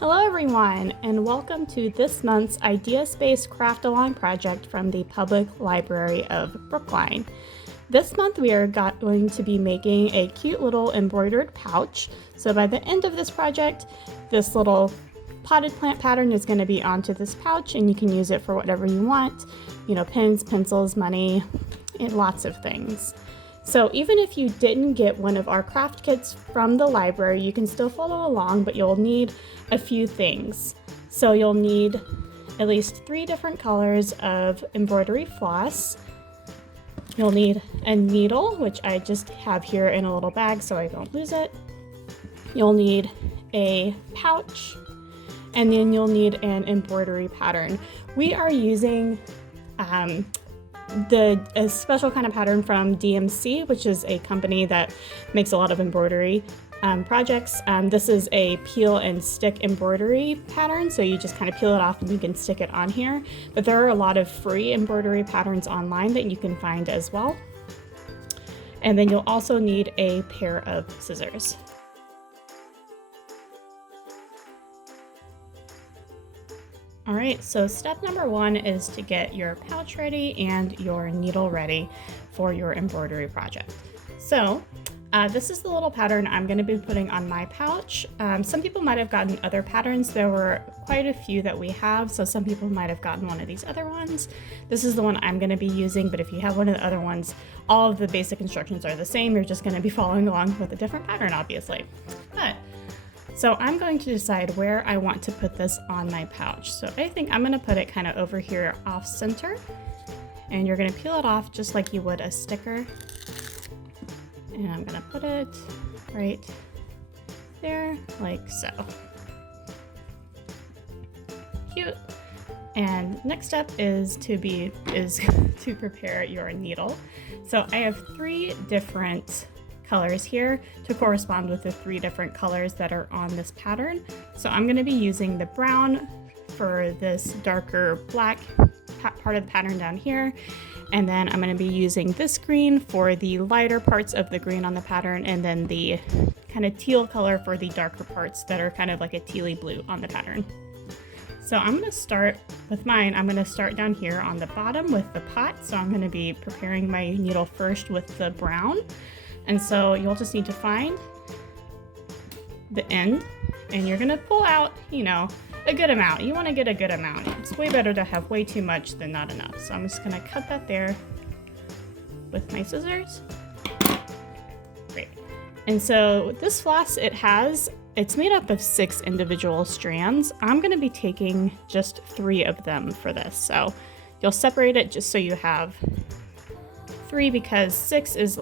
Hello everyone, and welcome to this month's ideaSPACE Craft Along project from the Public Library of Brookline. This month we are going to be making a cute little embroidered pouch. So by the end of this project, this little potted plant pattern is going to be onto this pouch, and you can use it for whatever you want. You know, pens, pencils, money, and lots of things. So even if you didn't get one of our craft kits from the library, you can still follow along, but you'll need a few things. So you'll need at least 3 different colors of embroidery floss. You'll need a needle, which I just have here in a little bag so I don't lose it. You'll need a pouch, and then you'll need an embroidery pattern. We are using a special kind of pattern from DMC, which is a company that makes a lot of embroidery projects. This is a peel and stick embroidery pattern, so you just kind of peel it off and you can stick it on here. But there are a lot of free embroidery patterns online that you can find as well. And then you'll also need a pair of scissors. All right, so step number 1 is to get your pouch ready and your needle ready for your embroidery project. So this is the little pattern I'm going to be putting on my pouch. Some people might have gotten other patterns. There were quite a few that we have, so some people might have gotten one of these other ones. This is the one I'm going to be using, but if you have one of the other ones, all of the basic instructions are the same. You're just going to be following along with a different pattern, obviously. So I'm going to decide where I want to put this on my pouch. So I think I'm going to put it kind of over here off center, and you're going to peel it off just like you would a sticker. And I'm going to put it right there, like so. Cute. And next step is to prepare your needle. So I have 3 different colors here to correspond with the 3 different colors that are on this pattern. So I'm going to be using the brown for this darker black part of the pattern down here, and then I'm going to be using this green for the lighter parts of the green on the pattern, and then the kind of teal color for the darker parts that are kind of like a tealy blue on the pattern. So I'm going to start with mine. I'm going to start down here on the bottom with the pot. So I'm going to be preparing my needle first with the brown. And so you'll just need to find the end, and you're gonna pull out, you know, a good amount. You wanna get a good amount. It's way better to have way too much than not enough. So I'm just gonna cut that there with my scissors. Great. And so this floss, it's made up of 6 individual strands. I'm gonna be taking just 3 of them for this. So you'll separate it just so you have 3, because 6 is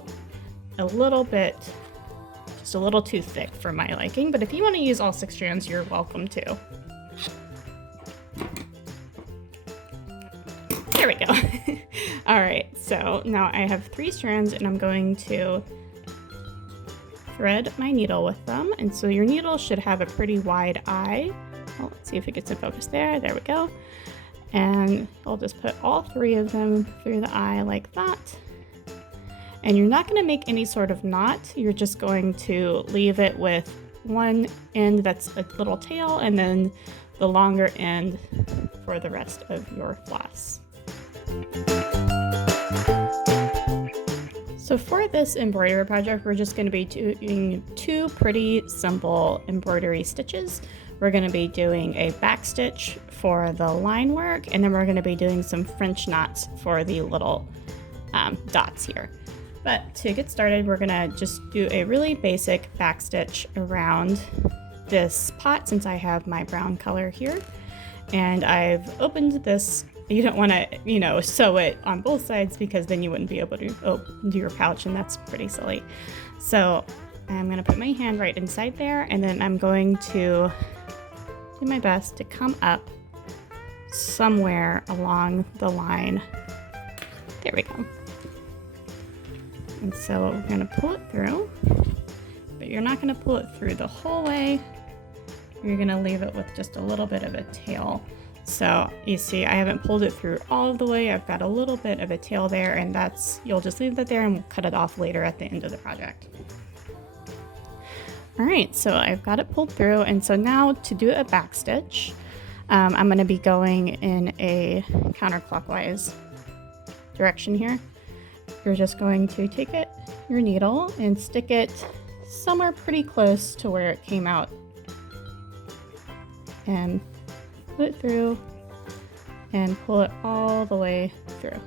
a little too thick for my liking, but if you want to use all 6 strands, you're welcome to. There we go. All right, so now I have 3 strands, and I'm going to thread my needle with them. And so your needle should have a pretty wide eye. Well, let's see if it gets in focus there. There we go. And I'll just put all 3 of them through the eye like that. And you're not going to make any sort of knot. You're just going to leave it with one end that's a little tail, and then the longer end for the rest of your floss. So for this embroidery project, we're just going to be doing 2 pretty simple embroidery stitches. We're going to be doing a back stitch for the line work, and then we're going to be doing some French knots for the little dots here. But to get started, we're gonna just do a really basic back stitch around this pot, since I have my brown color here. And I've opened this. You don't wanna, sew it on both sides, because then you wouldn't be able to open your pouch, and that's pretty silly. So I'm gonna put my hand right inside there, and then I'm going to do my best to come up somewhere along the line. There we go. And so we're going to pull it through, but you're not going to pull it through the whole way. You're going to leave it with just a little bit of a tail. So you see, I haven't pulled it through all of the way. I've got a little bit of a tail there, and you'll just leave that there, and we'll cut it off later at the end of the project. All right, so I've got it pulled through, and so now to do a back stitch, I'm going to be going in a counterclockwise direction here. You're just going to take your needle and stick it somewhere pretty close to where it came out and put it through and pull it all the way through.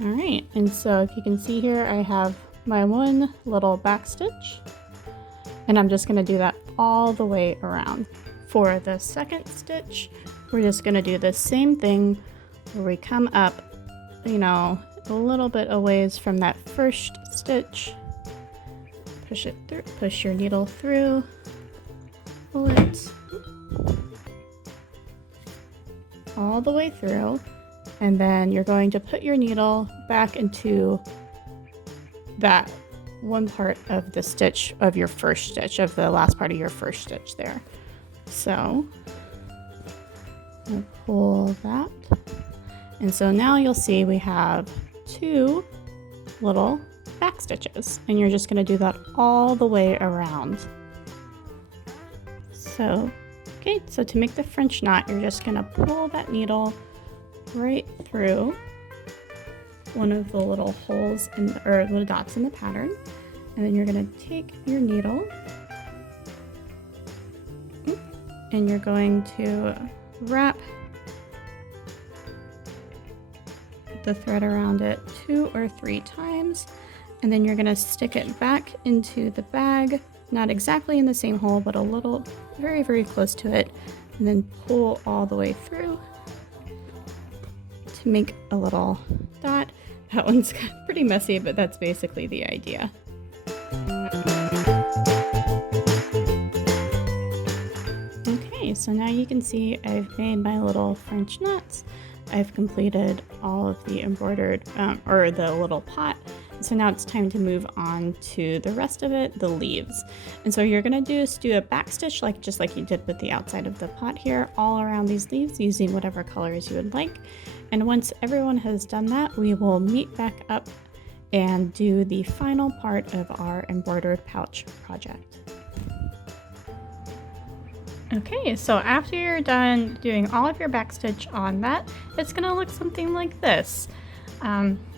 All right, and so if you can see here, I have my one little back stitch, and I'm just going to do that all the way around. For the second stitch, we're just going to do the same thing where we come up, you know, a little bit a ways from that first stitch, push it through, push your needle through, pull it all the way through, and then you're going to put your needle back into that one part of the stitch of your first stitch, of the last part of your first stitch there. So I'll pull that, and so now you'll see we have two little back stitches, and you're just going to do that all the way around. So okay, so to make the French knot, you're just going to pull that needle right through one of the little holes or little dots in the pattern, and then you're going to take your needle and you're going to wrap the thread around it 2 or 3 times, and then you're going to stick it back into the bag, not exactly in the same hole, but a little very, very close to it, and then pull all the way through to make a little dot. That one's pretty messy, but that's basically the idea. Okay, so now you can see I've made my little French knots. I've completed all of the embroidered, or the little pot. So now it's time to move on to the rest of it, the leaves. And so you're gonna do a back stitch just like you did with the outside of the pot here, all around these leaves using whatever colors you would like. And once everyone has done that, we will meet back up and do the final part of our embroidered pouch project. Okay, so after you're done doing all of your back stitch on that, it's gonna look something like this.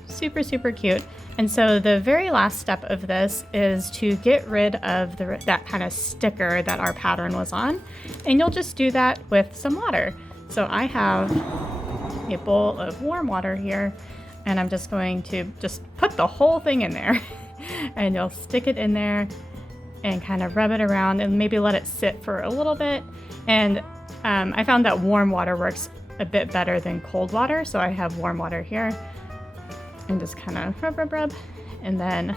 Super, super cute. And so the very last step of this is to get rid of that kind of sticker that our pattern was on. And you'll just do that with some water. So I have a bowl of warm water here, and I'm just going to put the whole thing in there. And you'll stick it in there and kind of rub it around and maybe let it sit for a little bit. And I found that warm water works a bit better than cold water, so I have warm water here. And just kind of rub, and then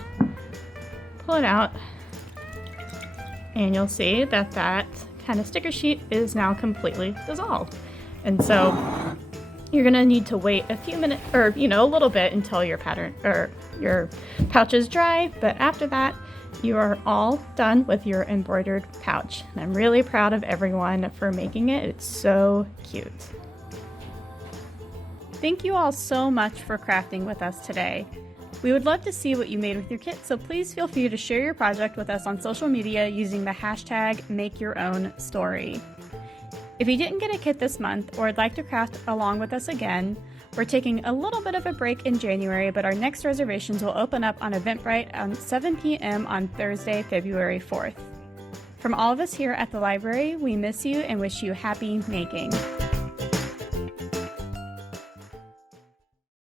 pull it out, and you'll see that that kind of sticker sheet is now completely dissolved. And so you're gonna need to wait a few minutes, or a little bit, until your pattern or your pouch is dry. But after that, you are all done with your embroidered pouch. And I'm really proud of everyone for making it. It's so cute. Thank you all so much for crafting with us today. We would love to see what you made with your kit, so please feel free to share your project with us on social media using the hashtag #MakeYourOwnStory. If you didn't get a kit this month or would like to craft along with us again, we're taking a little bit of a break in January, but our next reservations will open up on Eventbrite at 7 p.m. on Thursday, February 4th. From all of us here at the library, we miss you and wish you happy making.